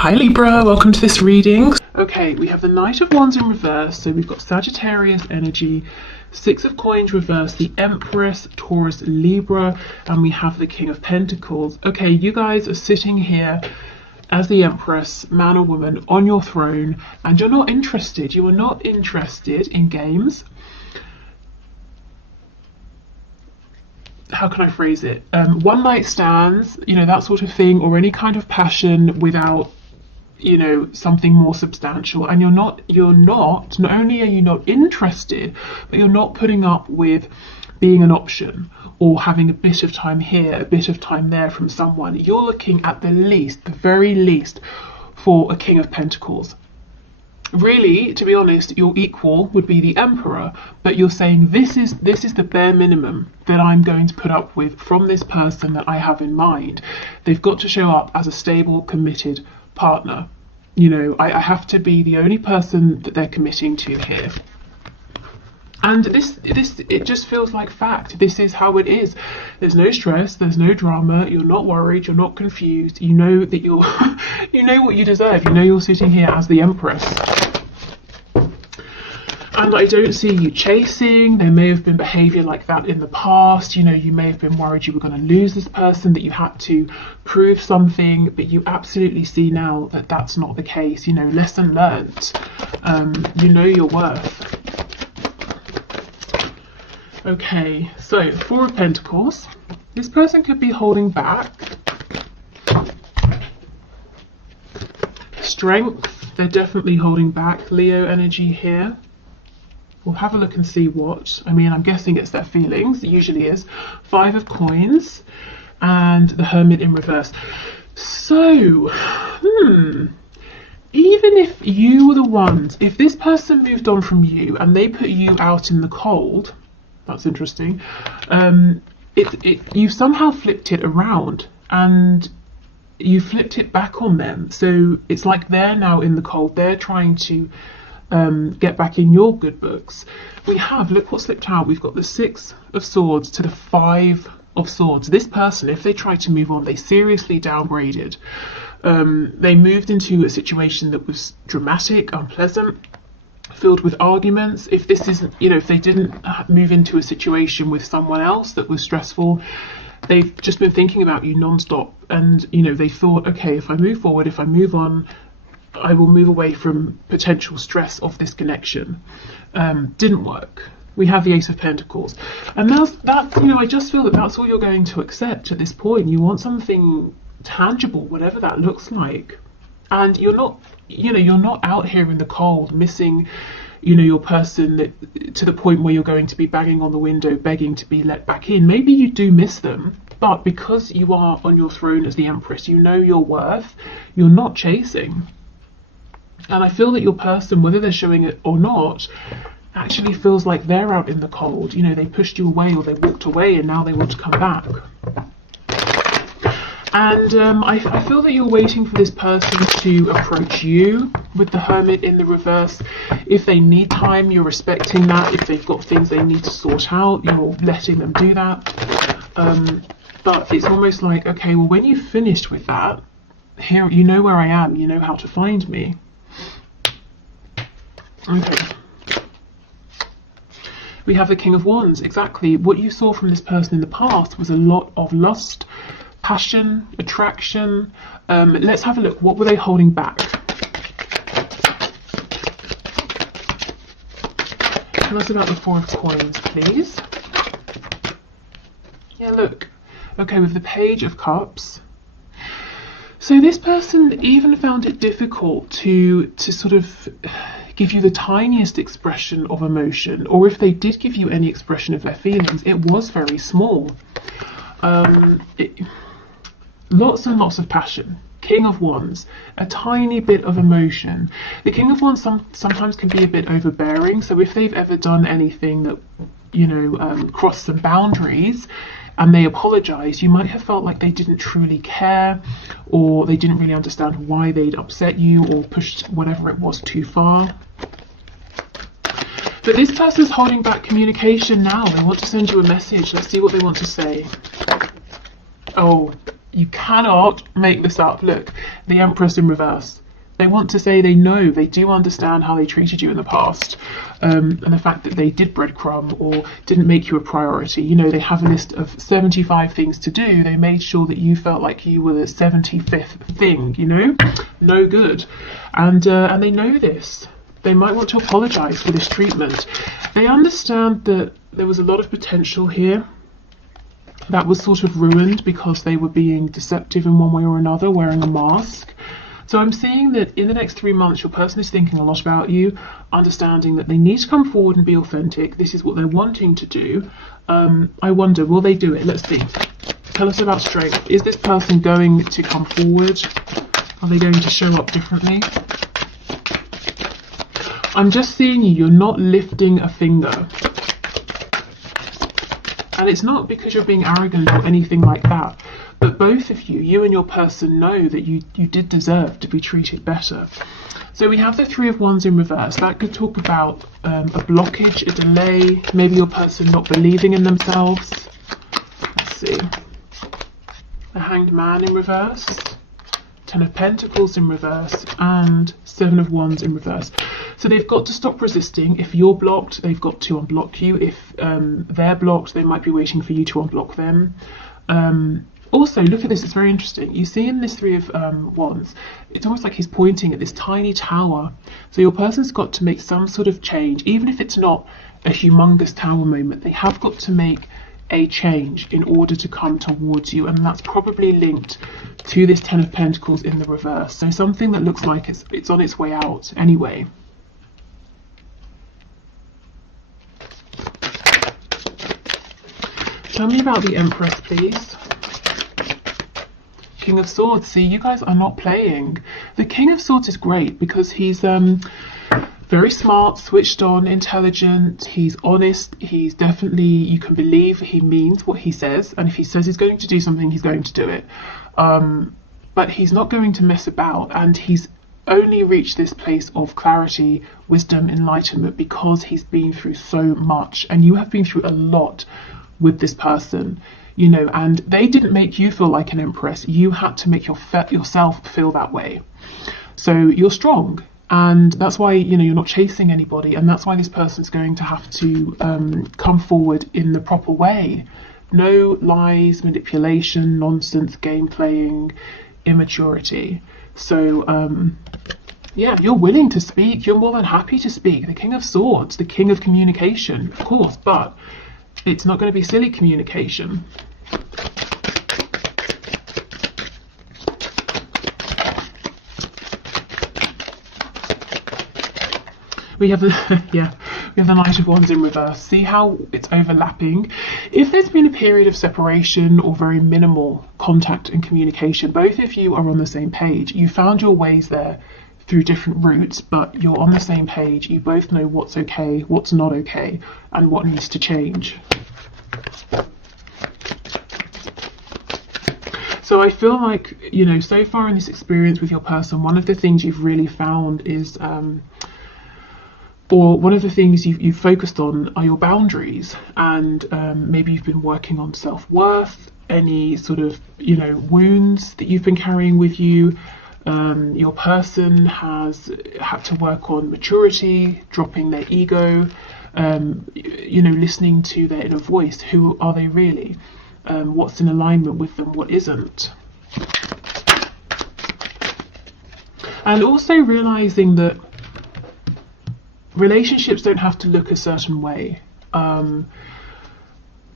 Hi Libra, welcome to this reading. Okay, we have the Knight of Wands in reverse, so we've got Sagittarius energy, Six of Coins reverse, the Empress, Taurus, Libra, and we have the King of Pentacles. Okay, you guys are sitting here as the Empress, man or woman, on your throne, and you're not interested. You are not interested in games. How can I phrase it? One night stands, you know, that sort of thing, or any kind of passion without, you know, something more substantial. And not only are you not interested, but you're not putting up with being an option or having a bit of time here, a bit of time there from someone. You're looking at the very least, for a King of Pentacles. Really, to be honest, your equal would be the Emperor, but you're saying this is the bare minimum that I'm going to put up with from this person that I have in mind. They've got to show up as a stable, committed partner. You know, I have to be the only person that they're committing to here. And it just feels like fact. This is how it is. There's no stress, there's no drama, you're not worried, you're not confused. You know that you're you know what you deserve. You know you're sitting here as the Empress. And I don't see you chasing. There may have been behavior like that in the past. You know, you may have been worried you were going to lose this person, that you had to prove something, but you absolutely see now that that's not the case. You know, lesson learned. You know your worth. Okay, so Four of Pentacles. This person could be holding back. Strength, they're definitely holding back. Leo energy here. We'll have a look and see what. I mean, I'm guessing it's their feelings. It usually is. Five of Coins and the Hermit in reverse. So, even if you were the ones, if this person moved on from you and they put you out in the cold, that's interesting. You somehow flipped it around and you flipped it back on them. So it's like they're now in the cold. They're trying to get back in your good books. We have, look what slipped out. We've got the Six of Swords to the Five of Swords. This person, if they tried to move on, they seriously downgraded. They moved into a situation that was dramatic, unpleasant, filled with arguments. If this isn't, you know, if they didn't move into a situation with someone else that was stressful, they've just been thinking about you non-stop. And, you know, they thought, okay, if I move forward, if I move on, I will move away from potential stress of this connection. Didn't work. We have the Ace of Pentacles. And that's, you know, I just feel that that's all you're going to accept at this point. You want something tangible, whatever that looks like. And you're not, you know, you're not out here in the cold missing, you know, your person that, to the point where you're going to be banging on the window, begging to be let back in. Maybe you do miss them, but because you are on your throne as the Empress, you know your worth, you're not chasing. And I feel that your person, whether they're showing it or not, actually feels like they're out in the cold. You know, they pushed you away or they walked away and now they want to come back. And I feel that you're waiting for this person to approach you with the Hermit in the reverse. If they need time, you're respecting that. If they've got things they need to sort out, you're letting them do that. But it's almost like, okay, well, when you've finished with that, here, you know where I am, you know how to find me. Okay. We have the King of Wands. Exactly. What you saw from this person in the past was a lot of lust, passion, attraction. Let's have a look. What were they holding back? Tell us about the Four of Coins, please. Yeah, look. Okay, with the Page of Cups. So this person even found it difficult to sort of give you the tiniest expression of emotion, or if they did give you any expression of their feelings, it was very small. Lots and lots of passion. King of Wands, a tiny bit of emotion. The King of Wands sometimes can be a bit overbearing, so if they've ever done anything that, you know, crossed some boundaries and they apologise, you might have felt like they didn't truly care, or they didn't really understand why they'd upset you or pushed whatever it was too far. But this person's holding back communication now. They want to send you a message. Let's see what they want to say. Oh, You cannot make this up. Look, the Empress in reverse. They want to say they know, they do understand how they treated you in the past, and the fact that they did breadcrumb or didn't make you a priority. You know, they have a list of 75 things to do. They made sure that you felt like you were the 75th thing, you know? No good. And they know this. They might want to apologise for this treatment. They understand that there was a lot of potential here that was sort of ruined because they were being deceptive in one way or another, wearing a mask. So I'm seeing that in the next 3 months, your person is thinking a lot about you, understanding that they need to come forward and be authentic. This is what they're wanting to do. I wonder, will they do it? Let's see. Tell us about strength. Is this person going to come forward? Are they going to show up differently? I'm just seeing you. You're not lifting a finger. And it's not because you're being arrogant or anything like that. But both of you, you and your person, know that you did deserve to be treated better. So we have the Three of Wands in reverse. That could talk about a blockage, a delay, maybe your person not believing in themselves. Let's see. The Hanged Man in reverse. Ten of Pentacles in reverse. And Seven of Wands in reverse. So they've got to stop resisting. If you're blocked, they've got to unblock you. If they're blocked, they might be waiting for you to unblock them. Also, look at this, it's very interesting. You see in this Three of Wands, it's almost like he's pointing at this tiny tower. So your person's got to make some sort of change, even if it's not a humongous tower moment. They have got to make a change in order to come towards you, and that's probably linked to this Ten of Pentacles in the reverse. So something that looks like it's on its way out anyway. Tell me about the Empress, please. King of Swords. See, you guys are not playing. The King of Swords is great because he's very smart, switched on, intelligent, he's honest, he's definitely, you can believe he means what he says, and if he says he's going to do something, he's going to do it. But he's not going to mess about, and he's only reached this place of clarity, wisdom, enlightenment because he's been through so much, and you have been through a lot with this person, you know, and they didn't make you feel like an empress. You had to make yourself feel that way. So you're strong, and that's why, you know, you're not chasing anybody, and that's why this person's going to have to come forward in the proper way. No lies, manipulation, nonsense, game playing, immaturity. So yeah, you're willing to speak, you're more than happy to speak. The King of Swords, the King of Communication, of course, but it's not going to be silly communication. We have the yeah, we have the Knight of Wands in reverse. See how it's overlapping? If there's been a period of separation or very minimal contact and communication, both of you are on the same page. You found your ways there through different routes, but you're on the same page. You both know what's okay, what's not okay, and what needs to change. So I feel like, you know, so far in this experience with your person, one of the things you've really found is, or one of the things you've focused on are your boundaries, and maybe you've been working on self-worth, any sort of, you know, wounds that you've been carrying with you. Your person has had to work on maturity, dropping their ego, you know, listening to their inner voice. Who are they really? What's in alignment with them, what isn't? And also realizing that relationships don't have to look a certain way.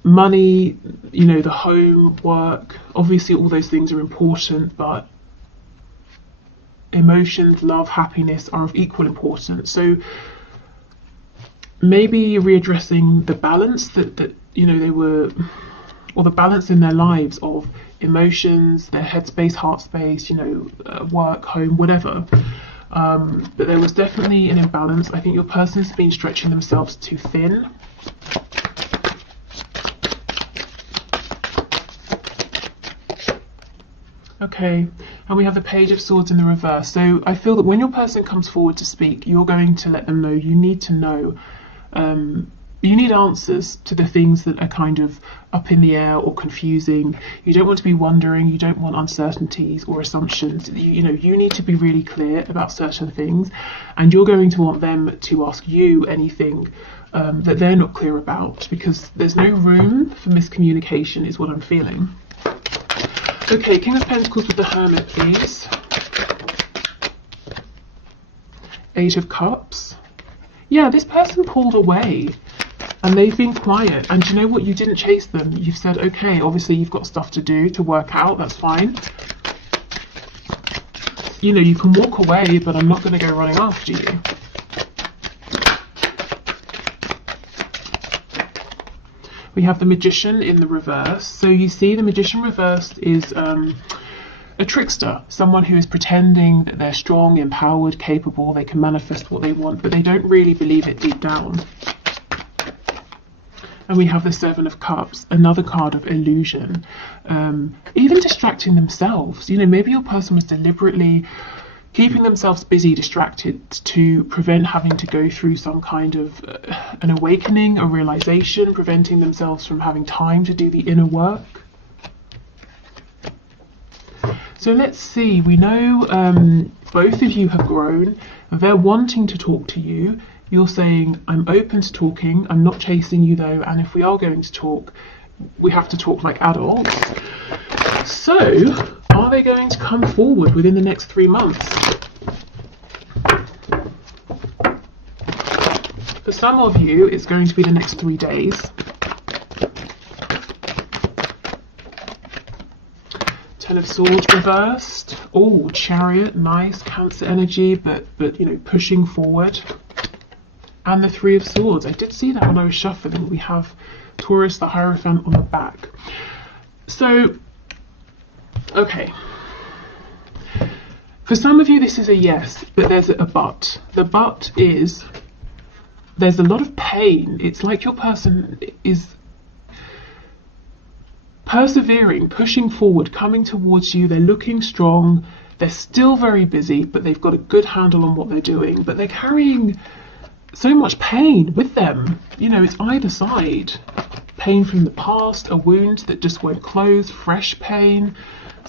Money, you know, the home, work, obviously all those things are important, but emotions, love, happiness are of equal importance. So maybe readdressing the balance that you know, they were, or the balance in their lives of emotions, their headspace, heart space, you know, work, home, whatever. But there was definitely an imbalance. I think your person has been stretching themselves too thin. Okay, and we have the Page of Swords in the reverse. So I feel that when your person comes forward to speak, you're going to let them know, you need to know, You need answers to the things that are kind of up in the air or confusing. You don't want to be wondering, you don't want uncertainties or assumptions. You need to be really clear about certain things, and you're going to want them to ask you anything that they're not clear about, because there's no room for miscommunication is what I'm feeling. Okay, King of Pentacles with the Hermit, please. Eight of Cups. Yeah, this person pulled away and they've been quiet. And you know what? You didn't chase them. You've said, okay, obviously you've got stuff to do, to work out. That's fine. You can walk away, but I'm not going to go running after you. We have the Magician in the reverse. So you see the Magician reversed is a trickster, someone who is pretending that they're strong, empowered, capable, they can manifest what they want, but they don't really believe it deep down. And we have the Seven of Cups, another card of illusion, even distracting themselves. Maybe your person was deliberately keeping themselves busy, distracted, to prevent having to go through some kind of an awakening, a realization, preventing themselves from having time to do the inner work. So let's see, we know both of you have grown, they're wanting to talk to you. You're saying, I'm open to talking, I'm not chasing you though, and if we are going to talk, we have to talk like adults. So, are they going to come forward within the next 3 months? For some of you, it's going to be the next 3 days. Ten of Swords reversed. Oh, Chariot, nice Cancer energy, but pushing forward. And the Three of Swords. I did see that when I was shuffling. We have Taurus, the Hierophant on the back. So, okay. For some of you, this is a yes, but there's a but. The but is there's a lot of pain. It's like your person is persevering, pushing forward, coming towards you. They're looking strong. They're still very busy, but they've got a good handle on what they're doing. But they're carrying so much pain with them. It's either side. Pain from the past, a wound that just won't close, fresh pain.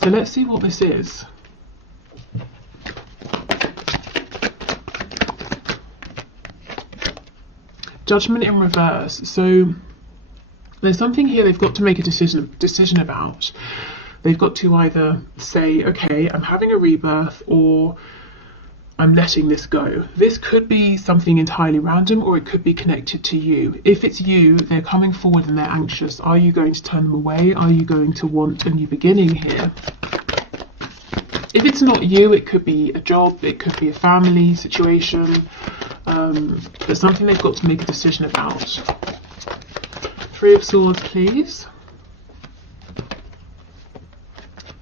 So let's see what this is. Judgment in reverse. So there's something here they've got to make a decision about. They've got to either say, okay, I'm having a rebirth, or I'm letting this go. This could be something entirely random, or it could be connected to you. If it's you, they're coming forward and they're anxious. Are you going to turn them away? Are you going to want a new beginning here? If it's not you, it could be a job, it could be a family situation. There's something they've got to make a decision about. Three of Swords, please.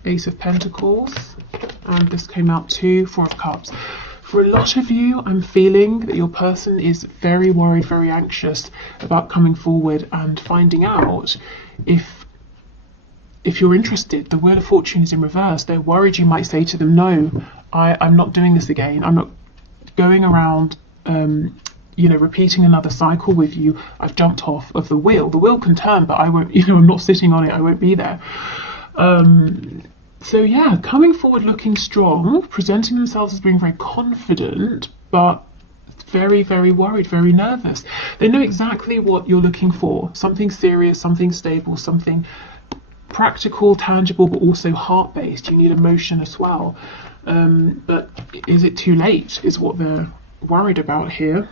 Ace of Pentacles. And this came out too, Four of Cups. For a lot of you, I'm feeling that your person is very worried, very anxious about coming forward and finding out if you're interested. The Wheel of Fortune is in reverse. They're worried you might say to them, no, I'm not doing this again. I'm not going around repeating another cycle with you. I've jumped off of the wheel. The wheel can turn, but I won't, I'm not sitting on it. I won't be there. So yeah, coming forward looking strong, presenting themselves as being very confident, but very, very worried, very nervous. They know exactly what you're looking for. Something serious, something stable, something practical, tangible, but also heart-based. You need emotion as well. But is it too late, is what they're worried about here.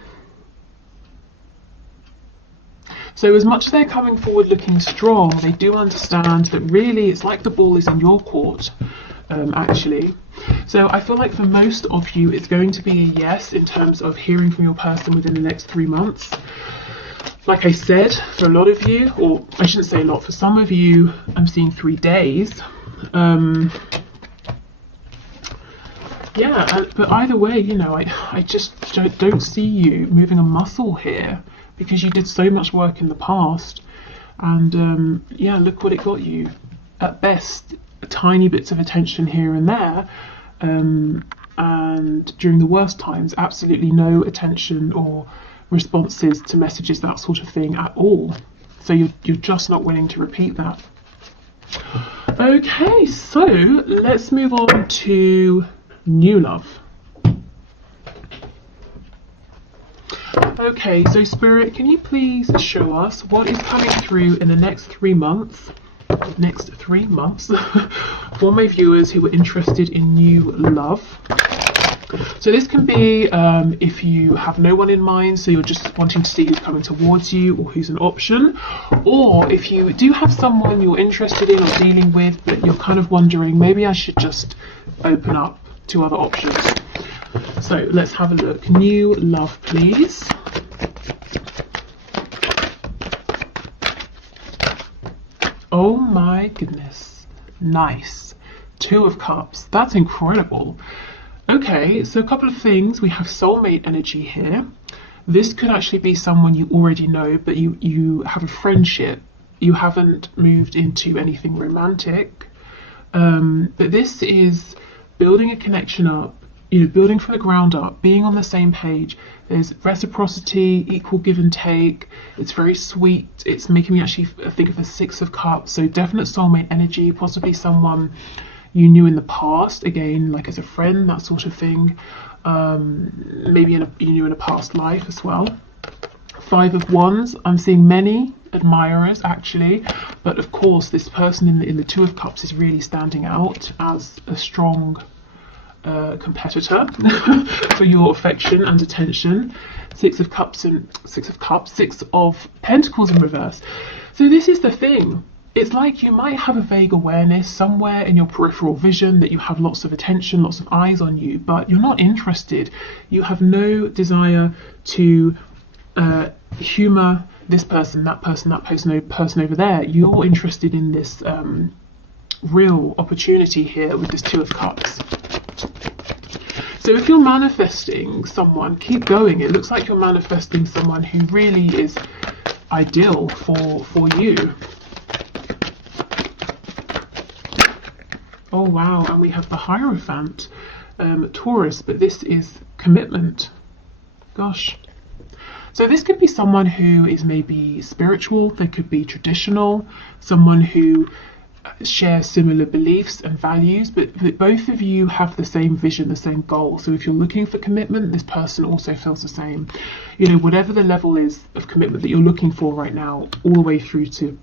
So as much as they're coming forward looking strong, they do understand that really it's like the ball is in your court, actually. So I feel like for most of you, it's going to be a yes in terms of hearing from your person within the next 3 months. Like I said, for a lot of you, or I shouldn't say a lot, for some of you, I'm seeing 3 days. Yeah, but either way, I just don't see you moving a muscle here, because you did so much work in the past, and yeah, look what it got you. At best, tiny bits of attention here and there, and during the worst times, absolutely no attention or responses to messages, that sort of thing at all. So you're just not willing to repeat that. Okay, so let's move on to new love. Okay, so Spirit, can you please show us what is coming through in the next 3 months? Next 3 months for my viewers who are interested in new love. So this can be if you have no one in mind, so you're just wanting to see who's coming towards you or who's an option, or if you do have someone you're interested in or dealing with, but you're kind of wondering, maybe I should just open up to other options. So let's have a look. New love, please. Oh my goodness. Nice. 2 of Cups. That's incredible. Okay, so a couple of things. We have soulmate energy here. This could actually be someone you already know, but you have a friendship. You haven't moved into anything romantic. But this is building a connection up, building from the ground up, being on the same page. There's reciprocity, equal give and take. It's very sweet. It's making me actually think of a 6 of Cups. So definite soulmate energy, possibly someone you knew in the past, again, like as a friend, that sort of thing. Maybe you knew in a past life as well. 5 of Wands. I'm seeing many admirers actually, but of course this person in the 2 of Cups is really standing out as a strong competitor for your affection and attention. 6 of Cups, 6 of Pentacles in reverse. So this is the thing. It's like you might have a vague awareness somewhere in your peripheral vision that you have lots of attention, lots of eyes on you, but you're not interested. You have no desire to humour this person, that person over there. You're interested in this real opportunity here with this 2 of Cups. So if you're manifesting someone, keep going. It looks like you're manifesting someone who really is ideal for you. Oh wow, and we have the Hierophant, Taurus, but this is commitment. Gosh. So this could be someone who is maybe spiritual, they could be traditional, someone who share similar beliefs and values, but both of you have the same vision, the same goal. So if you're looking for commitment, this person also feels the same. Whatever the level is of commitment that you're looking for right now, all the way through to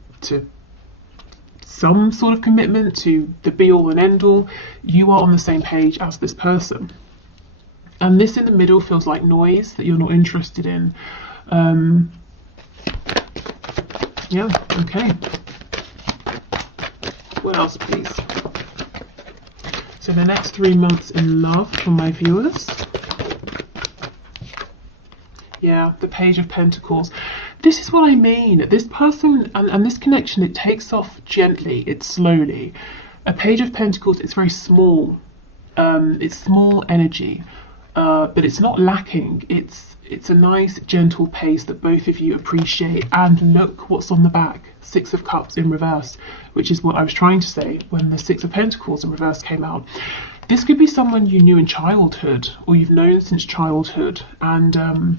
some sort of commitment, to the be all and end all, you are on the same page as this person. And this in the middle feels like noise that you're not interested in. Yeah, okay. What else, please? So the next 3 months in love for my viewers. Yeah, the Page of Pentacles. This is what I mean. This person and this connection, it takes off gently, it's slowly. A Page of Pentacles, it's very small. It's small energy, but it's not lacking. It's a nice, gentle pace that both of you appreciate. And look what's on the back. 6 of Cups in reverse, which is what I was trying to say when the 6 of Pentacles in reverse came out. This could be someone you knew in childhood, or you've known since childhood, and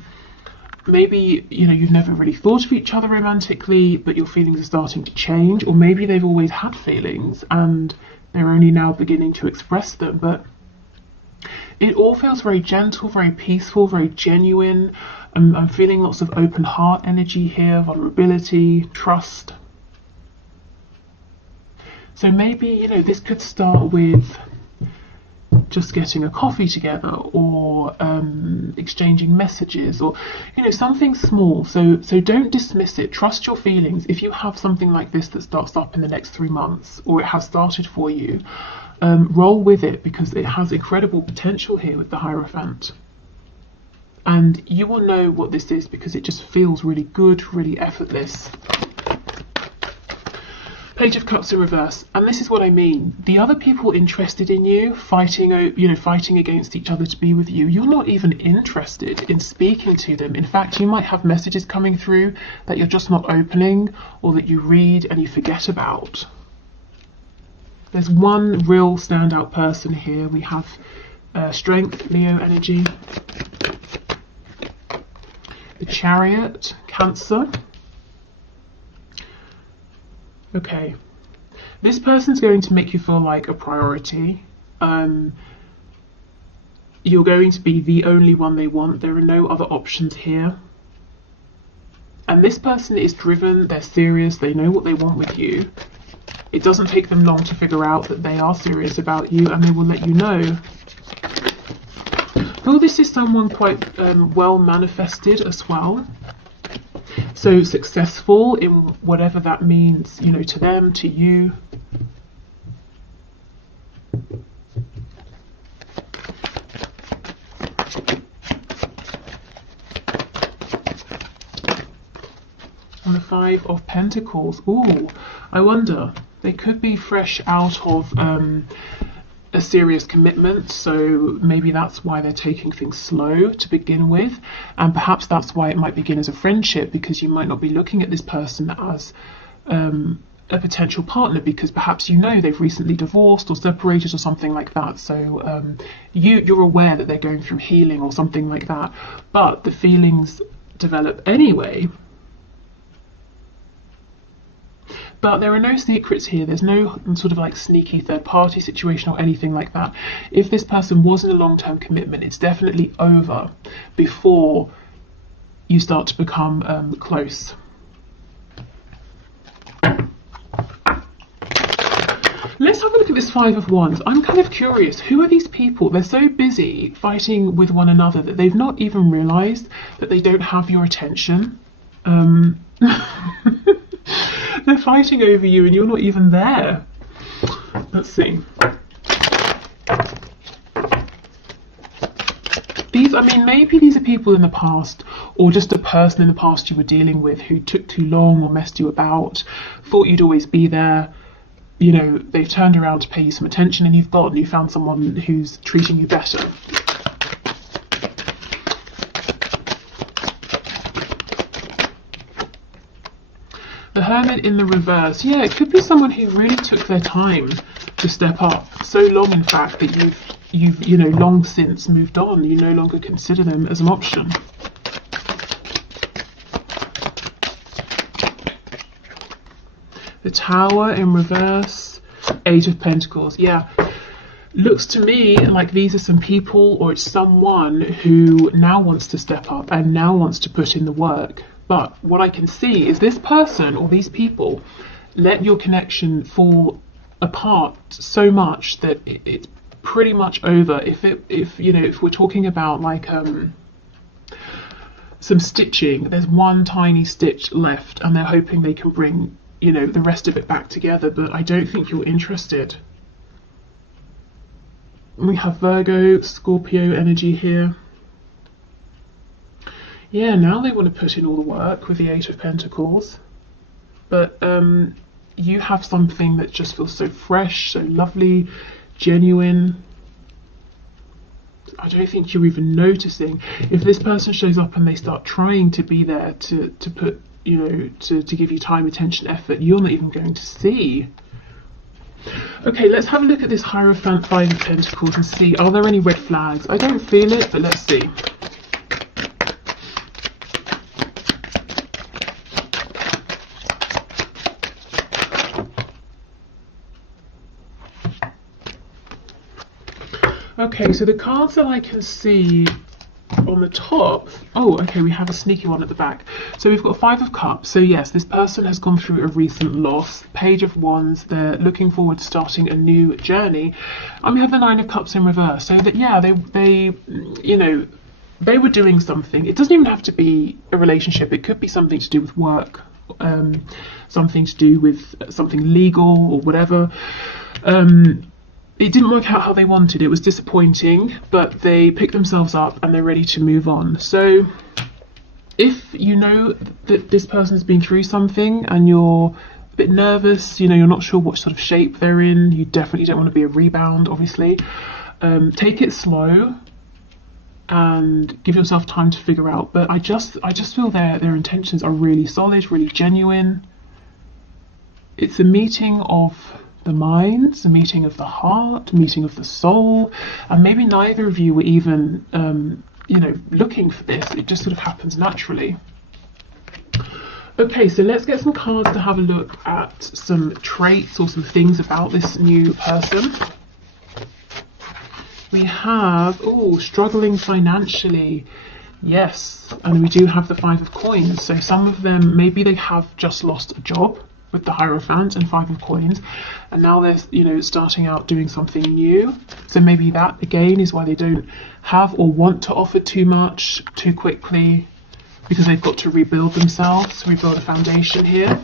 maybe you've never really thought of each other romantically, but your feelings are starting to change, or maybe they've always had feelings and they're only now beginning to express them. But it all feels very gentle, very peaceful, very genuine. I'm feeling lots of open heart energy here, vulnerability, trust. So maybe, this could start with just getting a coffee together, or exchanging messages, or, something small. So don't dismiss it. Trust your feelings. If you have something like this that starts up in the next 3 months, or it has started for you, roll with it, because it has incredible potential here with the Hierophant. And you will know what this is because it just feels really good, really effortless. Page of Cups in reverse, and this is what I mean. The other people interested in you, fighting against each other to be with you, you're not even interested in speaking to them. In fact, you might have messages coming through that you're just not opening, or that you read and you forget about. There's one real standout person here. We have Strength, Leo energy. The Chariot, Cancer. Okay. This person's going to make you feel like a priority. You're going to be the only one they want. There are no other options here. And this person is driven, they're serious, they know what they want with you. It doesn't take them long to figure out that they are serious about you, and they will let you know. Oh, this is someone quite well manifested as well. So successful in whatever that means, you know, to them, to you. And the Five of Pentacles. Ooh, I wonder. They could be fresh out of a serious commitment, so maybe that's why they're taking things slow to begin with, and perhaps that's why it might begin as a friendship, because you might not be looking at this person as a potential partner, because perhaps you know they've recently divorced or separated or something like that, so you're aware that they're going through healing or something like that, but the feelings develop anyway. But there are no secrets here. There's no sort of like sneaky third party situation or anything like that. If this person was in a long-term commitment, it's definitely over before you start to become close. Let's have a look at this Five of Wands. I'm kind of curious. Who are these people? They're so busy fighting with one another that they've not even realised that they don't have your attention. They're fighting over you and you're not even there. Let's see. I mean, maybe these are people in the past, or just a person in the past you were dealing with who took too long or messed you about, thought you'd always be there. You know, they've turned around to pay you some attention and you've gone. You found someone who's treating you better. The Hermit in the reverse. Yeah, it could be someone who really took their time to step up. So long, in fact, that you've you know, long since moved on. You no longer consider them as an option. The Tower in reverse. Eight of Pentacles. Yeah. Looks to me like these are some people, or it's someone who now wants to step up and now wants to put in the work. But what I can see is this person or these people let your connection fall apart so much that it's pretty much over. If we're talking about like some stitching, there's one tiny stitch left and they're hoping they can bring, you know, the rest of it back together, but I don't think you're interested. We have Virgo, Scorpio energy here. Yeah, now they want to put in all the work with the Eight of Pentacles. But you have something that just feels so fresh, so lovely, genuine. I don't think you're even noticing. If this person shows up and they start trying to be there to put, you know, to give you time, attention, effort, you're not even going to see. Okay, let's have a look at this Hierophant Five of Pentacles and see, are there any red flags? I don't feel it, but let's see. Okay, so the cards that I can see on the top, oh, okay, we have a sneaky one at the back. So we've got Five of Cups. So yes, this person has gone through a recent loss. Page of Wands, they're looking forward to starting a new journey. And we have the Nine of Cups in reverse. So that, yeah, they you know, they were doing something. It doesn't even have to be a relationship. It could be something to do with work, something to do with something legal or whatever. It didn't work out how they wanted. It was disappointing, but they picked themselves up and they're ready to move on. So if you know that this person has been through something and you're a bit nervous, you know, you're not sure what sort of shape they're in, you definitely don't want to be a rebound, obviously. Take it slow and give yourself time to figure out. But I just feel their intentions are really solid, really genuine. It's a meeting of the minds, a meeting of the heart, a meeting of the soul, and maybe neither of you were even you know, looking for this. It just sort of happens naturally. Okay, so let's get some cards to have a look at some traits or some things about this new person. We have, oh, struggling financially. Yes, and we do have the Five of Coins. So some of them, maybe they have just lost a job with the Hierophant and Five of Coins, and now they're, you know, starting out doing something new. So maybe that again is why they don't have or want to offer too much too quickly, because they've got to rebuild themselves, rebuild a foundation here.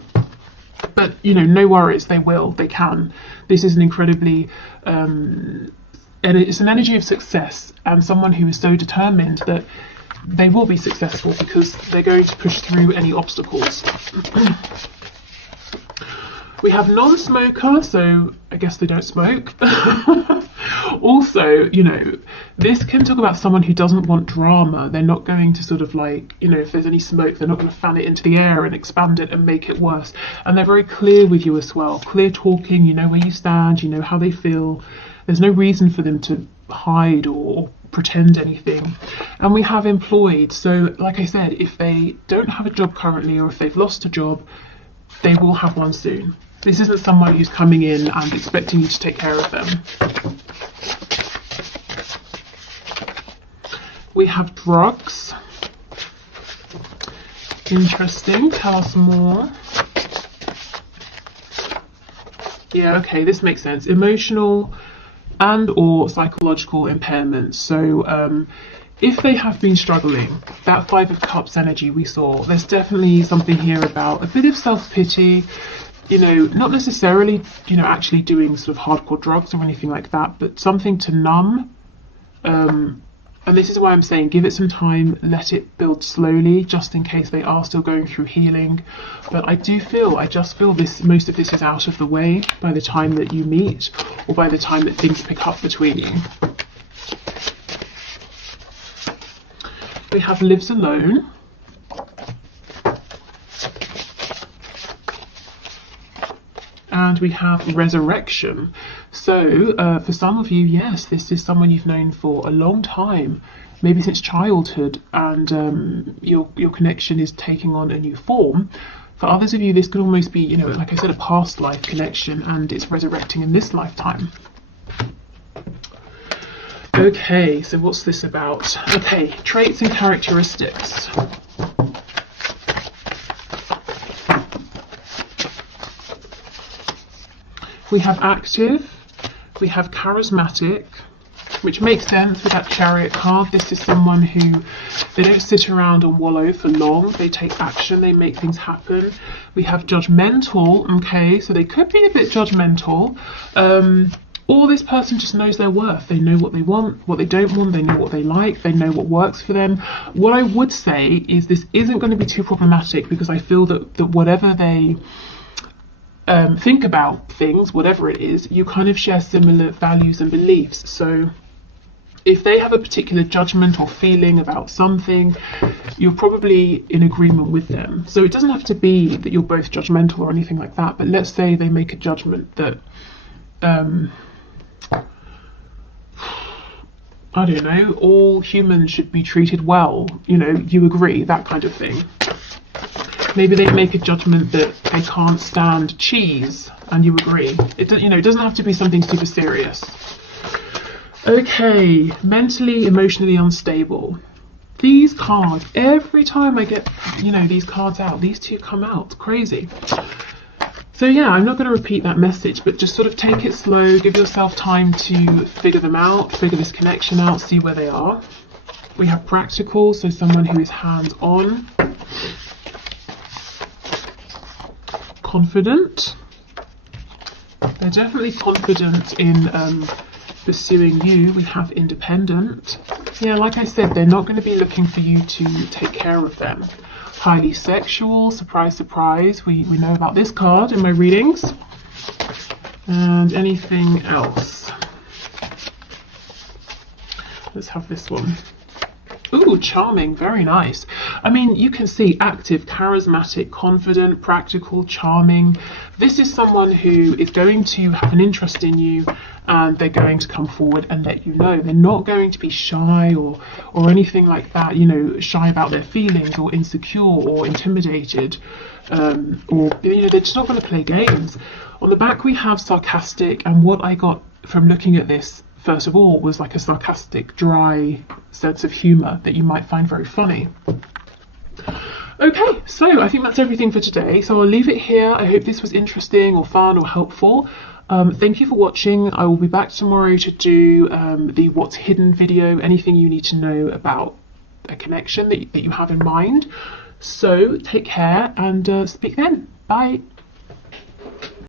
But, you know, no worries, they will, they can. This is an incredibly, and it's an energy of success, and someone who is so determined that they will be successful because they're going to push through any obstacles. We have non-smoker, so I guess they don't smoke. Also, you know, this can talk about someone who doesn't want drama. They're not going to sort of like, you know, if there's any smoke, they're not going to fan it into the air and expand it and make it worse. And they're very clear with you as well. Clear talking, you know where you stand, you know how they feel. There's no reason for them to hide or pretend anything. And we have employed. So like I said, if they don't have a job currently, or if they've lost a job, they will have one soon. This isn't someone who's coming in and expecting you to take care of them. We have drugs. Interesting. Tell us more. Yeah, okay, this makes sense. Emotional and or psychological impairments. So if they have been struggling, that Five of Cups energy we saw, there's definitely something here about a bit of self-pity, you know, not necessarily, you know, actually doing sort of hardcore drugs or anything like that, but something to numb. And this is why I'm saying give it some time, let it build slowly, just in case they are still going through healing. But I just feel this, most of this is out of the way by the time that you meet, or by the time that things pick up between you. We have lives alone. And we have resurrection. So for some of you, yes, this is someone you've known for a long time, maybe since childhood, and your connection is taking on a new form. For others of you, this could almost be, you know, like I said, a past life connection, and it's resurrecting in this lifetime. Okay, so what's this about? Okay, traits and characteristics. We have active, we have charismatic, which makes sense with that Chariot card. This is someone who, they don't sit around and wallow for long, they take action, they make things happen. We have judgmental, okay, so they could be a bit judgmental, or this person just knows their worth. They know what they want, what they don't want, they know what they like, they know what works for them. What I would say is this isn't going to be too problematic, because I feel that whatever they think about things, whatever it is, you kind of share similar values and beliefs. So if they have a particular judgment or feeling about something, you're probably in agreement with them. So it doesn't have to be that you're both judgmental or anything like that, but let's say they make a judgment that I don't know, all humans should be treated well, you know, you agree, that kind of thing. Maybe they make a judgment that they can't stand cheese, and you agree. It doesn't have to be something super serious. Okay, mentally, emotionally unstable. These cards, every time I get, you know, these cards out, these two come out. Crazy. So yeah, I'm not going to repeat that message, but just sort of take it slow, give yourself time to figure them out, figure this connection out, see where they are. We have practical, so someone who is hands-on. Confident. They're definitely confident in pursuing you. We have independent. Yeah, like I said, they're not going to be looking for you to take care of them. Highly sexual, surprise, surprise. We know about this card in my readings. And anything else? Let's have this one. Ooh, charming, very nice. I mean, you can see active, charismatic, confident, practical, charming. This is someone who is going to have an interest in you and they're going to come forward and let you know. They're not going to be shy or anything like that, you know, shy about their feelings or insecure or intimidated, or, you know, they're just not going to play games. On the back we have sarcastic, and what I got from looking at this first of all was like a sarcastic, dry sense of humour that you might find very funny. Okay, so I think that's everything for today, so I'll leave it here. I hope this was interesting or fun or helpful. Thank you for watching. I will be back tomorrow to do the what's hidden video, anything you need to know about a connection that you have in mind. So take care and speak then. Bye.